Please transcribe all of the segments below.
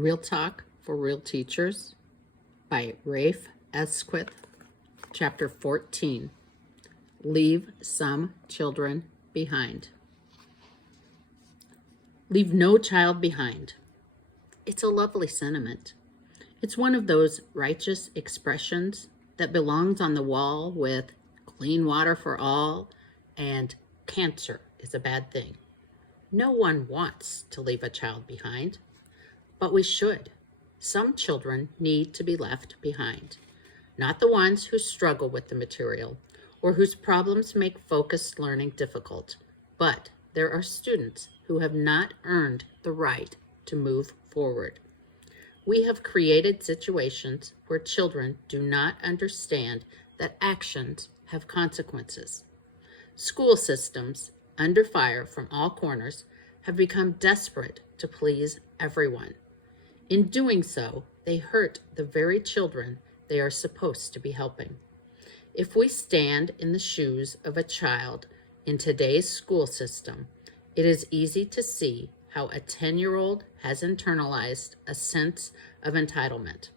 Real Talk for Real Teachers by Rafe Esquith, Chapter 14, Leave Some Children Behind. Leave no child behind. It's a lovely sentiment. It's one of those righteous expressions that belongs on the wall with clean water for all and cancer is a bad thing. No one wants to leave a child behind, but we should. Some children need to be left behind, not the ones who struggle with the material or whose problems make focused learning difficult, but there are students who have not earned the right to move forward. We have created situations where children do not understand that actions have consequences. School systems, under fire from all corners, have become desperate to please everyone. In doing so, they hurt the very children they are supposed to be helping. If we stand in the shoes of a child in today's school system, it is easy to see how a 10-year-old has internalized a sense of entitlement.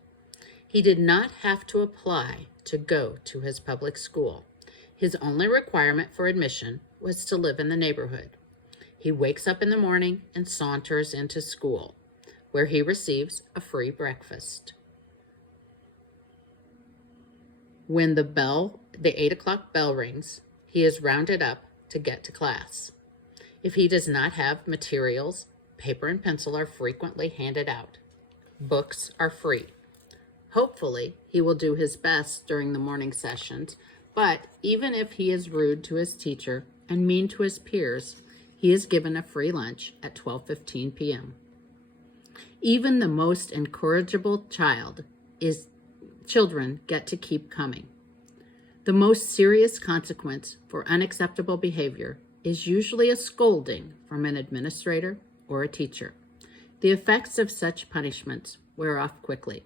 He did not have to apply to go to his public school. His only requirement for admission was to live in the neighborhood. He wakes up in the morning and saunters into school, where he receives a free breakfast. When the 8 o'clock bell rings, he is rounded up to get to class. If he does not have materials, paper and pencil are frequently handed out. Books are free. Hopefully, he will do his best during the morning sessions, but even if he is rude to his teacher and mean to his peers, he is given a free lunch at 12:15 p.m. Even the most incorrigible children get to keep coming. The most serious consequence for unacceptable behavior is usually a scolding from an administrator or a teacher. The effects of such punishments wear off quickly.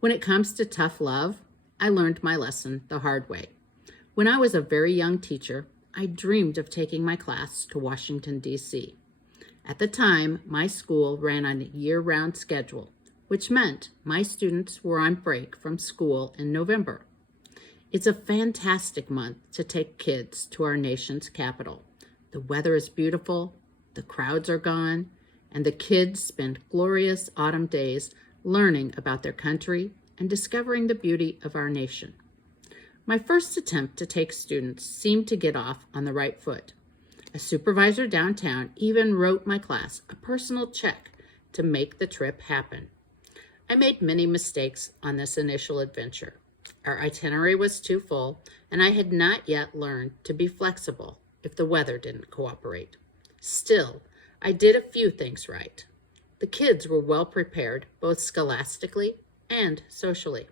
When it comes to tough love, I learned my lesson the hard way. When I was a very young teacher, I dreamed of taking my class to Washington, D.C. At the time, my school ran on a year-round schedule, which meant my students were on break from school in November. It's a fantastic month to take kids to our nation's capital. The weather is beautiful, the crowds are gone, and the kids spend glorious autumn days learning about their country and discovering the beauty of our nation. My first attempt to take students seemed to get off on the right foot. A supervisor downtown even wrote my class a personal check to make the trip happen. I made many mistakes on this initial adventure. Our itinerary was too full, and I had not yet learned to be flexible if the weather didn't cooperate. Still, I did a few things right. The kids were well prepared, both scholastically and socially.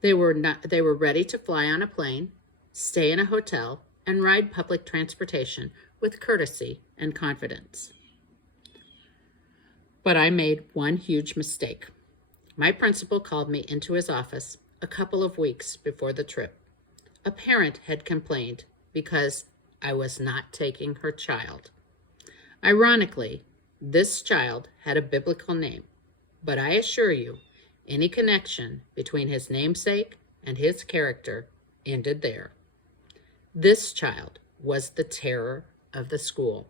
They were ready to fly on a plane, stay in a hotel, and ride public transportation with courtesy and confidence. But I made one huge mistake. My principal called me into his office a couple of weeks before the trip. A parent had complained because I was not taking her child. Ironically, this child had a biblical name, but I assure you, any connection between his namesake and his character ended there. This child was the terror of the school,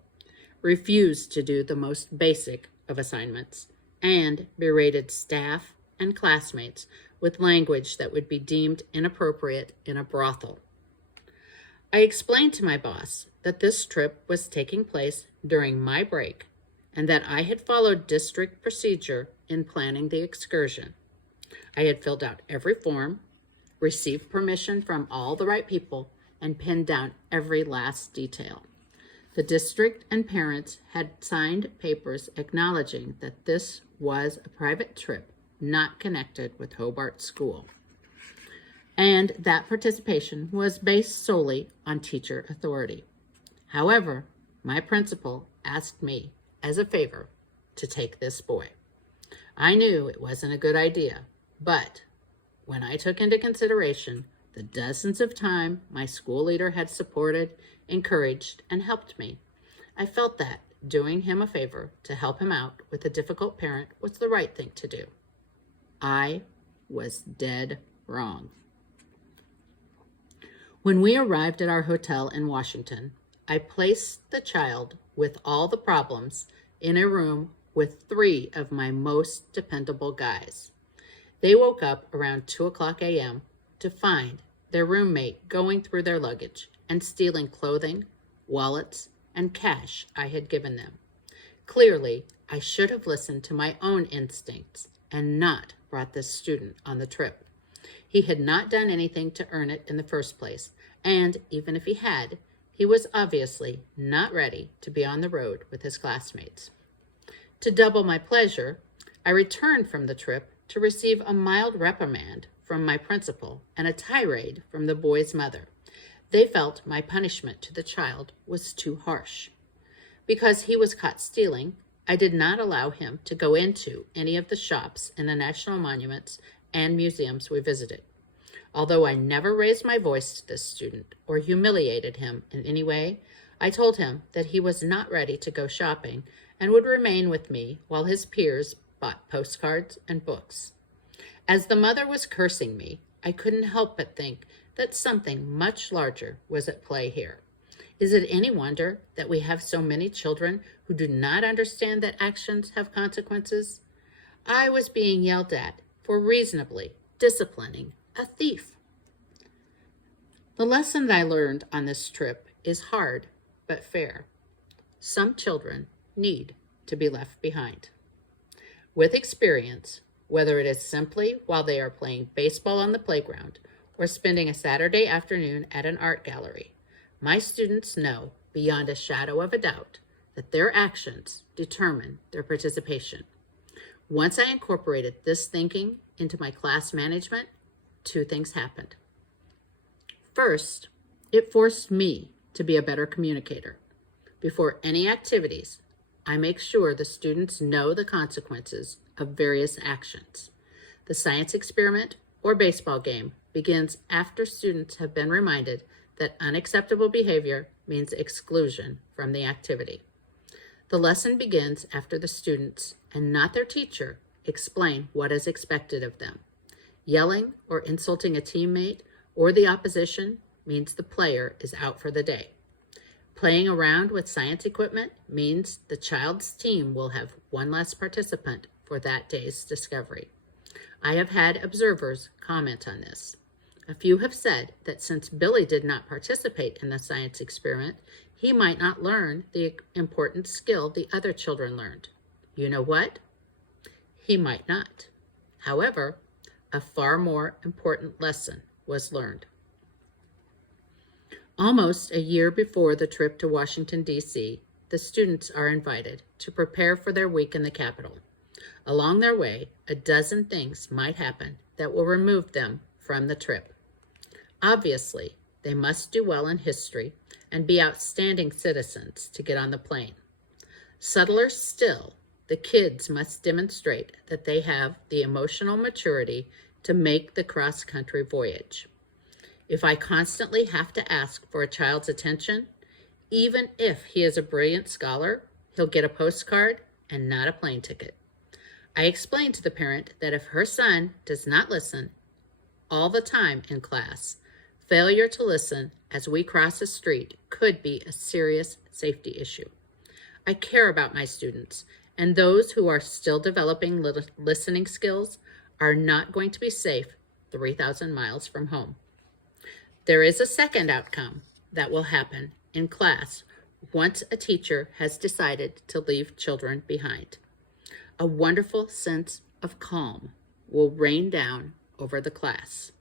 refused to do the most basic of assignments, and berated staff and classmates with language that would be deemed inappropriate in a brothel. I explained to my boss that this trip was taking place during my break and that I had followed district procedure in planning the excursion. I had filled out every form, received permission from all the right people, and pinned down every last detail. The district and parents had signed papers acknowledging that this was a private trip not connected with Hobart School, and that participation was based solely on teacher authority. However, my principal asked me, as a favor, to take this boy. I knew it wasn't a good idea, but when I took into consideration the dozens of times my school leader had supported, encouraged, and helped me, I felt that doing him a favor to help him out with a difficult parent was the right thing to do. I was dead wrong. When we arrived at our hotel in Washington, I placed the child with all the problems in a room with 3 of my most dependable guys. They woke up around 2:00 a.m. to find their roommate going through their luggage and stealing clothing, wallets, and cash I had given them. Clearly, I should have listened to my own instincts and not brought this student on the trip. He had not done anything to earn it in the first place, and even if he had, he was obviously not ready to be on the road with his classmates. To double my pleasure, I returned from the trip to receive a mild reprimand from my principal and a tirade from the boy's mother. They felt my punishment to the child was too harsh. Because he was caught stealing, I did not allow him to go into any of the shops in the national monuments and museums we visited. Although I never raised my voice to this student or humiliated him in any way, I told him that he was not ready to go shopping and would remain with me while his peers bought postcards and books. As the mother was cursing me, I couldn't help but think that something much larger was at play here. Is it any wonder that we have so many children who do not understand that actions have consequences? I was being yelled at for reasonably disciplining a thief. The lesson that I learned on this trip is hard but fair. Some children need to be left behind. With experience, whether it is simply while they are playing baseball on the playground or spending a Saturday afternoon at an art gallery, my students know beyond a shadow of a doubt that their actions determine their participation. Once I incorporated this thinking into my class management, 2 things happened. First, it forced me to be a better communicator. Before any activities, I make sure the students know the consequences of various actions. The science experiment or baseball game begins after students have been reminded that unacceptable behavior means exclusion from the activity. The lesson begins after the students, and not their teacher, explain what is expected of them. Yelling or insulting a teammate or the opposition means the player is out for the day. Playing around with science equipment means the child's team will have one less participant for that day's discovery. I have had observers comment on this. A few have said that since Billy did not participate in the science experiment, he might not learn the important skill the other children learned. You know what? He might not. However, a far more important lesson was learned. Almost a year before the trip to Washington, D.C., the students are invited to prepare for their week in the Capitol. Along their way, a dozen things might happen that will remove them from the trip. Obviously, they must do well in history and be outstanding citizens to get on the plane. Subtler still, the kids must demonstrate that they have the emotional maturity to make the cross-country voyage. If I constantly have to ask for a child's attention, even if he is a brilliant scholar, he'll get a postcard and not a plane ticket. I explained to the parent that if her son does not listen all the time in class, failure to listen as we cross a street could be a serious safety issue. I care about my students, and those who are still developing listening skills are not going to be safe 3,000 miles from home. There is a second outcome that will happen in class once a teacher has decided to leave children behind. A wonderful sense of calm will rain down over the class.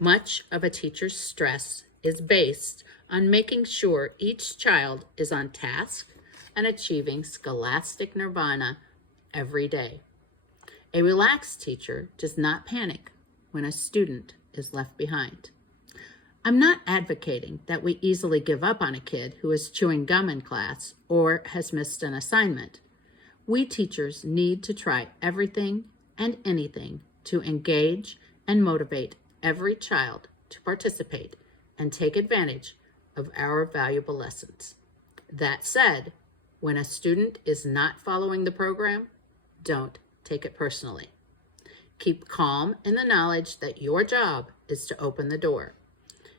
Much of a teacher's stress is based on making sure each child is on task and achieving scholastic nirvana every day. A relaxed teacher does not panic when a student is left behind. I'm not advocating that we easily give up on a kid who is chewing gum in class or has missed an assignment. We teachers need to try everything and anything to engage and motivate every child to participate and take advantage of our valuable lessons. That said, When a student is not following the program, don't take it personally. Keep calm in the knowledge that your job is to open the door.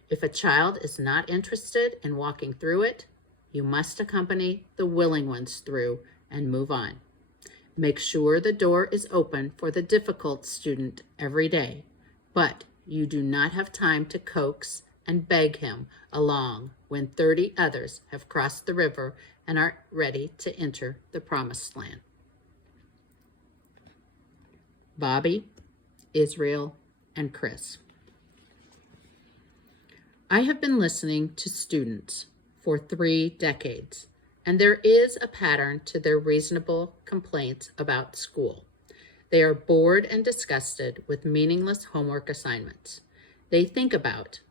If a child is not interested in walking through it, you must accompany the willing ones through and move on. Make sure the door is open for the difficult student every day, but you do not have time to coax and beg him along when 30 others have crossed the river and are ready to enter the promised land. Bobby, Israel, and Chris. I have been listening to students for 3 decades, and there is a pattern to their reasonable complaints about school. They are bored and disgusted with meaningless homework assignments. They think about,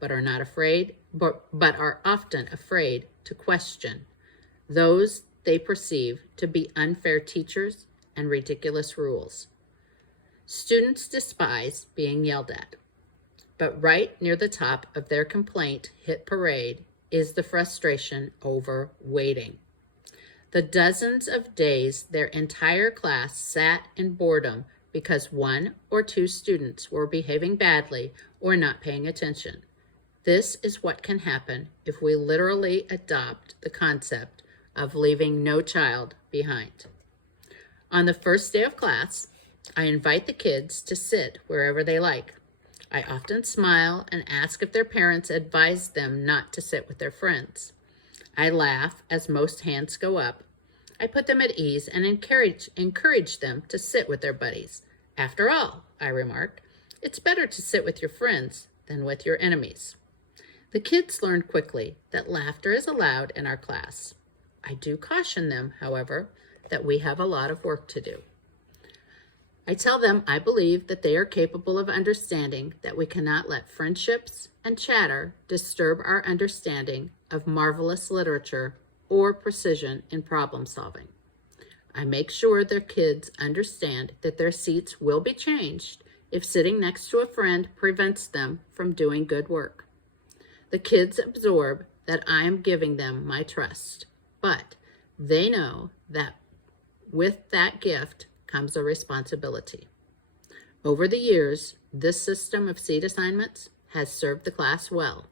but are not afraid, but are often afraid to question those they perceive to be unfair teachers and ridiculous rules. Students despise being yelled at, but right near the top of their complaint hit parade is the frustration over waiting. The dozens of days their entire class sat in boredom because 1 or 2 students were behaving badly or not paying attention. This is what can happen if we literally adopt the concept of leaving no child behind. On the first day of class, I invite the kids to sit wherever they like. I often smile and ask if their parents advise them not to sit with their friends. I laugh as most hands go up. I put them at ease and encourage them to sit with their buddies. After all, I remark, it's better to sit with your friends than with your enemies. The kids learn quickly that laughter is allowed in our class. I do caution them, however, that we have a lot of work to do. I tell them I believe that they are capable of understanding that we cannot let friendships and chatter disturb our understanding of marvelous literature or precision in problem solving. I make sure their kids understand that their seats will be changed if sitting next to a friend prevents them from doing good work. The kids absorb that I am giving them my trust, but they know that with that gift comes a responsibility. Over the years, this system of seat assignments has served the class well,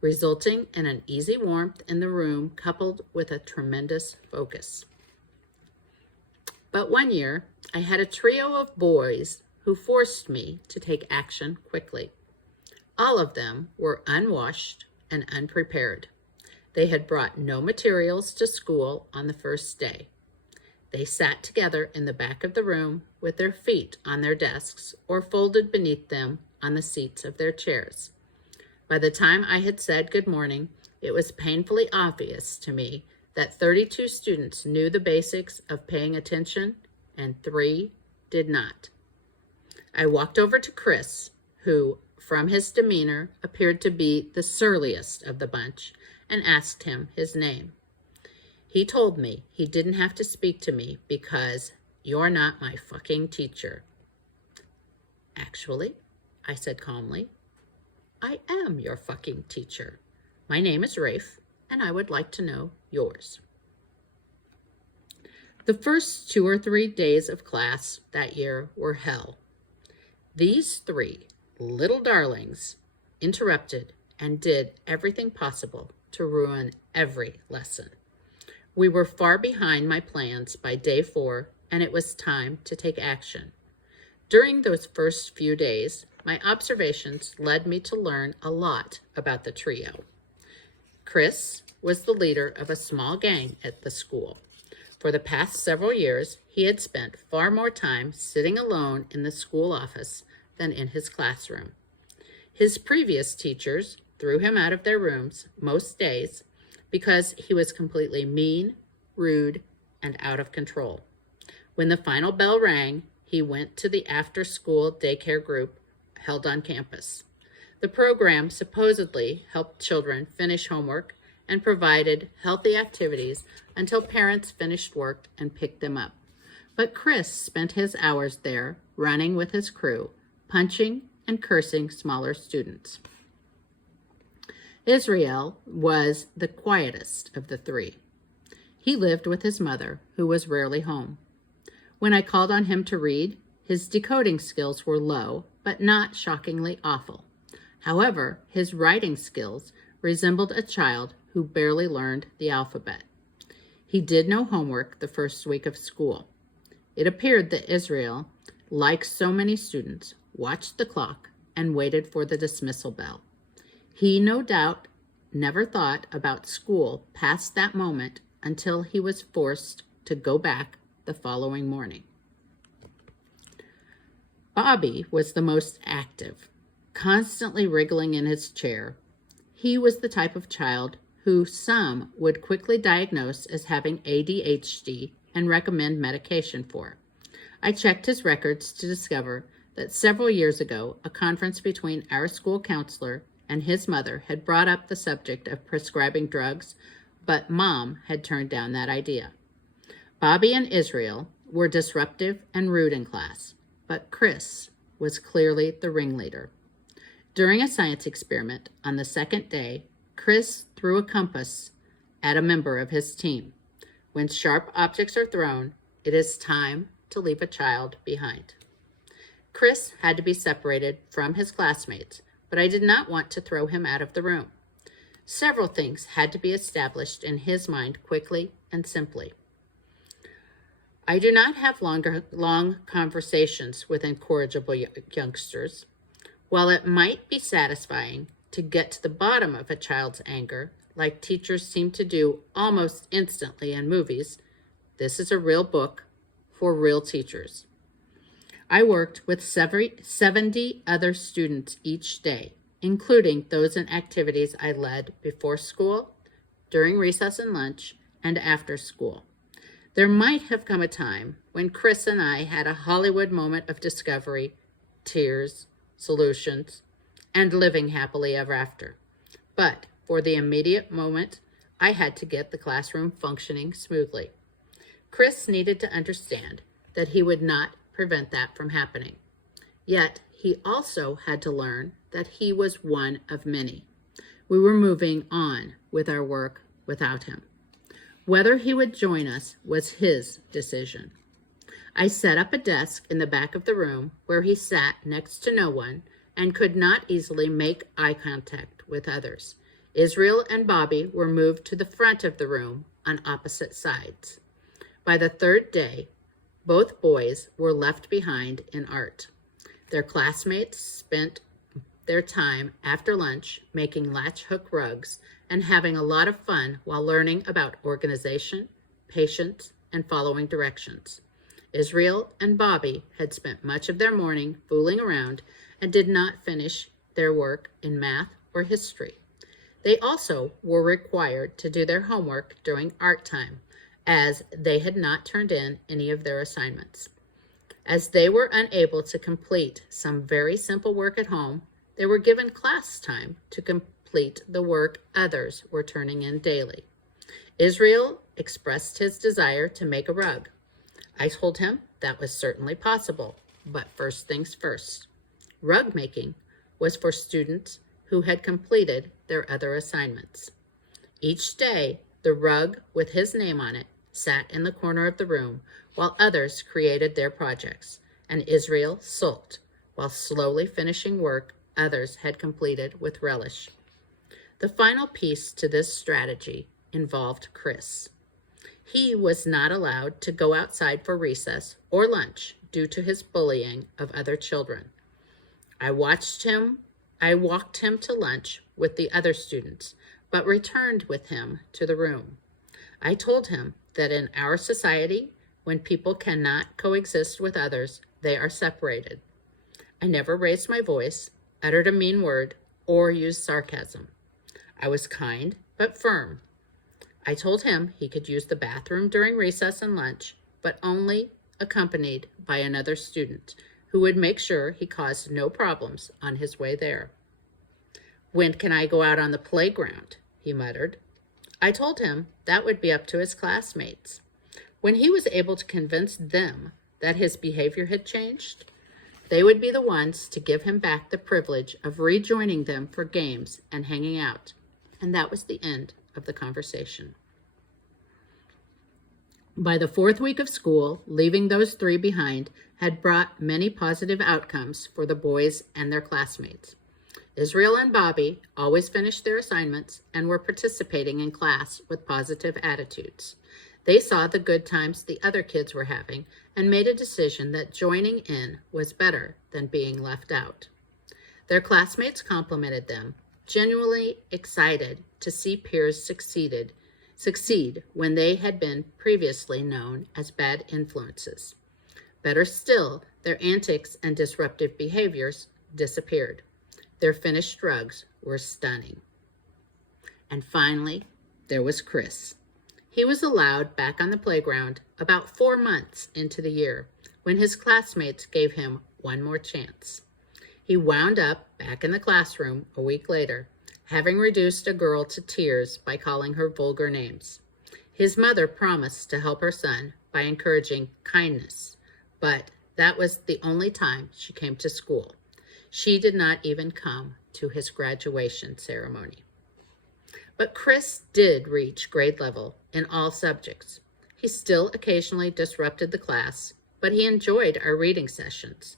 resulting in an easy warmth in the room coupled with a tremendous focus. But one year, I had a trio of boys who forced me to take action quickly. All of them were unwashed and unprepared. They had brought no materials to school on the first day. They sat together in the back of the room with their feet on their desks or folded beneath them on the seats of their chairs. By the time I had said good morning, it was painfully obvious to me that 32 students knew the basics of paying attention and 3 did not. I walked over to Chris, who, from his demeanor, appeared to be the surliest of the bunch, and asked him his name. He told me he didn't have to speak to me because you're not my fucking teacher. Actually, I said calmly, I am your fucking teacher. My name is Rafe, and I would like to know yours. The first 2 or 3 days of class that year were hell. These 3 little darlings interrupted and did everything possible to ruin every lesson. We were far behind my plans by day 4, and it was time to take action. During those first few days, my observations led me to learn a lot about the trio. Chris was the leader of a small gang at the school. For the past several years, he had spent far more time sitting alone in the school office than in his classroom. His previous teachers threw him out of their rooms most days because he was completely mean, rude, and out of control. When the final bell rang, he went to the after-school daycare group held on campus. The program supposedly helped children finish homework and provided healthy activities until parents finished work and picked them up. But Chris spent his hours there running with his crew, punching and cursing smaller students. Israel was the quietest of the 3. He lived with his mother, who was rarely home. When I called on him to read, his decoding skills were low, but not shockingly awful. However, his writing skills resembled a child who barely learned the alphabet. He did no homework the first week of school. It appeared that Israel, like so many students, watched the clock and waited for the dismissal bell. He, no doubt, never thought about school past that moment until he was forced to go back the following morning. Bobby was the most active, constantly wriggling in his chair. He was the type of child who some would quickly diagnose as having ADHD and recommend medication for. I checked his records to discover that several years ago, a conference between our school counselor and his mother had brought up the subject of prescribing drugs, but Mom had turned down that idea. Bobby and Israel were disruptive and rude in class, but Chris was clearly the ringleader. During a science experiment on the second day, Chris threw a compass at a member of his team. When sharp objects are thrown, it is time to leave a child behind. Chris had to be separated from his classmates, but I did not want to throw him out of the room. Several things had to be established in his mind quickly and simply. I do not have long conversations with incorrigible youngsters. While it might be satisfying to get to the bottom of a child's anger, like teachers seem to do almost instantly in movies, this is a real book for real teachers. I worked with 70 other students each day, including those in activities I led before school, during recess and lunch, and after school. There might have come a time when Chris and I had a Hollywood moment of discovery, tears, solutions, and living happily ever after. But for the immediate moment, I had to get the classroom functioning smoothly. Chris needed to understand that he would not prevent that from happening. Yet, he also had to learn that he was one of many. We were moving on with our work without him. Whether he would join us was his decision. I set up a desk in the back of the room where he sat next to no one and could not easily make eye contact with others. Israel and Bobby were moved to the front of the room on opposite sides. By the third day, both boys were left behind in art. Their classmates spent their time after lunch making latch hook rugs and having a lot of fun while learning about organization, patience, and following directions. Israel and Bobby had spent much of their morning fooling around and did not finish their work in math or history. They also were required to do their homework during art time, as they had not turned in any of their assignments. As they were unable to complete some very simple work at home, they were given class time to complete the work others were turning in daily. Israel expressed his desire to make a rug. I told him that was certainly possible, but first things first. Rug making was for students who had completed their other assignments. Each day, the rug with his name on it sat in the corner of the room while others created their projects, and Israel sulked while slowly finishing work others had completed with relish. The final piece to this strategy involved Chris. He was not allowed to go outside for recess or lunch due to his bullying of other children. I walked him to lunch with the other students, but returned with him to the room. I told him that in our society, when people cannot coexist with others, they are separated. I never raised my voice, uttered a mean word, or used sarcasm. I was kind but firm. I told him he could use the bathroom during recess and lunch, but only accompanied by another student who would make sure he caused no problems on his way there. "When can I go out on the playground?" he muttered. I told him that would be up to his classmates. When he was able to convince them that his behavior had changed, they would be the ones to give him back the privilege of rejoining them for games and hanging out. And that was the end of the conversation. By the fourth week of school, leaving those three behind had brought many positive outcomes for the boys and their classmates. Israel and Bobby always finished their assignments and were participating in class with positive attitudes. They saw the good times the other kids were having and made a decision that joining in was better than being left out. Their classmates complimented them, genuinely excited to see peers succeed when they had been previously known as bad influences. Better still, their antics and disruptive behaviors disappeared. Their finished drugs were stunning. And finally, there was Chris. He was allowed back on the playground about 4 months into the year when his classmates gave him one more chance. He wound up back in the classroom a week later, having reduced a girl to tears by calling her vulgar names. His mother promised to help her son by encouraging kindness, but that was the only time she came to school. She did not even come to his graduation ceremony. But Chris did reach grade level in all subjects. He still occasionally disrupted the class, but he enjoyed our reading sessions.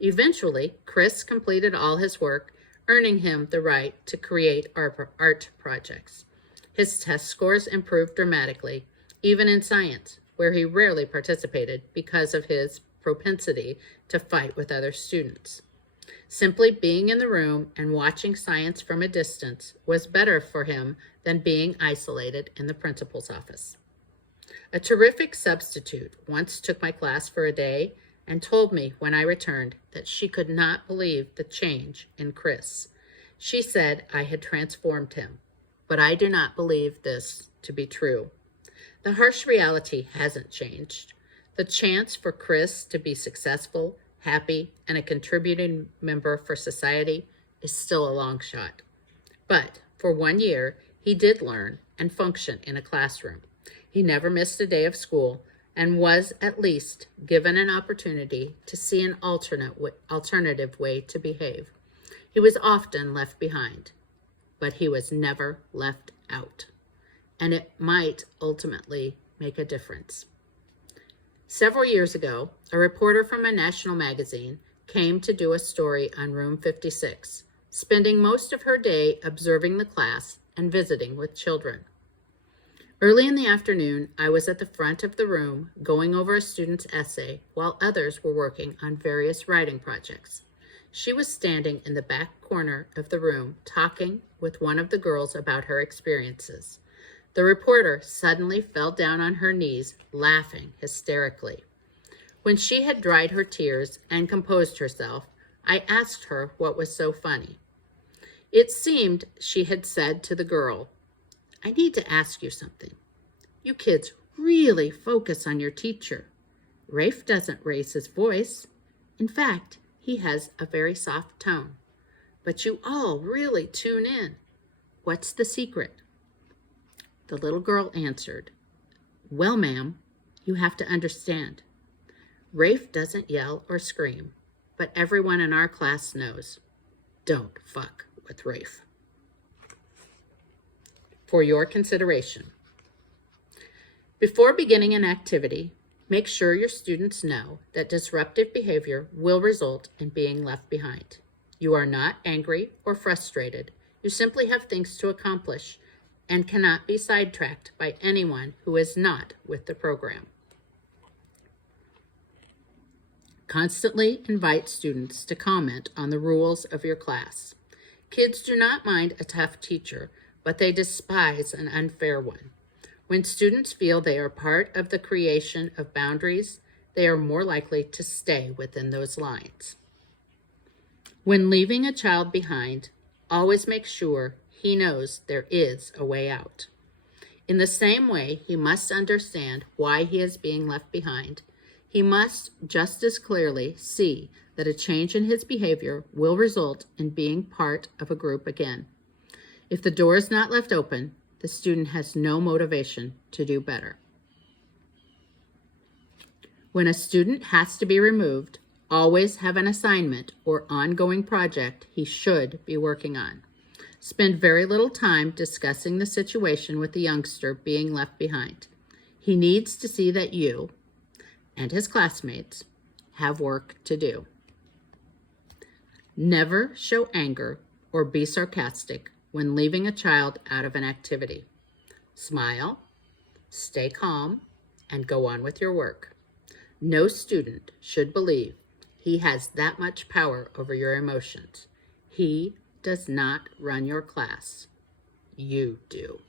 Eventually, Chris completed all his work, earning him the right to create art projects. His test scores improved dramatically, even in science, where he rarely participated because of his propensity to fight with other students. Simply being in the room and watching science from a distance was better for him than being isolated in the principal's office. A terrific substitute once took my class for a day and told me when I returned that she could not believe the change in Chris. She said I had transformed him, but I do not believe this to be true. The harsh reality hasn't changed. The chance for Chris to be successful, happy, and a contributing member for society is still a long shot. But for 1 year, he did learn and function in a classroom. He never missed a day of school and was at least given an opportunity to see an alternative way to behave. He was often left behind, but he was never left out, and it might ultimately make a difference. Several years ago, a reporter from a national magazine came to do a story on Room 56, spending most of her day observing the class and visiting with children. Early in the afternoon, I was at the front of the room going over a student's essay while others were working on various writing projects. She was standing in the back corner of the room talking with one of the girls about her experiences. The reporter suddenly fell down on her knees, laughing hysterically. When she had dried her tears and composed herself, I asked her what was so funny. It seemed she had said to the girl, "I need to ask you something. You kids really focus on your teacher. Rafe doesn't raise his voice. In fact, he has a very soft tone. But you all really tune in. What's the secret?" The little girl answered, "Well, ma'am, you have to understand. Rafe doesn't yell or scream, but everyone in our class knows. Don't fuck with Rafe." For your consideration. Before beginning an activity, make sure your students know that disruptive behavior will result in being left behind. You are not angry or frustrated. You simply have things to accomplish and cannot be sidetracked by anyone who is not with the program. Constantly invite students to comment on the rules of your class. Kids do not mind a tough teacher, but they despise an unfair one. When students feel they are part of the creation of boundaries, they are more likely to stay within those lines. When leaving a child behind, always make sure he knows there is a way out. In the same way, he must understand why he is being left behind. He must just as clearly see that a change in his behavior will result in being part of a group again. If the door is not left open, the student has no motivation to do better. When a student has to be removed, always have an assignment or ongoing project he should be working on. Spend very little time discussing the situation with the youngster being left behind. He needs to see that you and his classmates have work to do. Never show anger or be sarcastic when leaving a child out of an activity. Smile, stay calm, and go on with your work. No student should believe he has that much power over your emotions. He does not run your class. You do.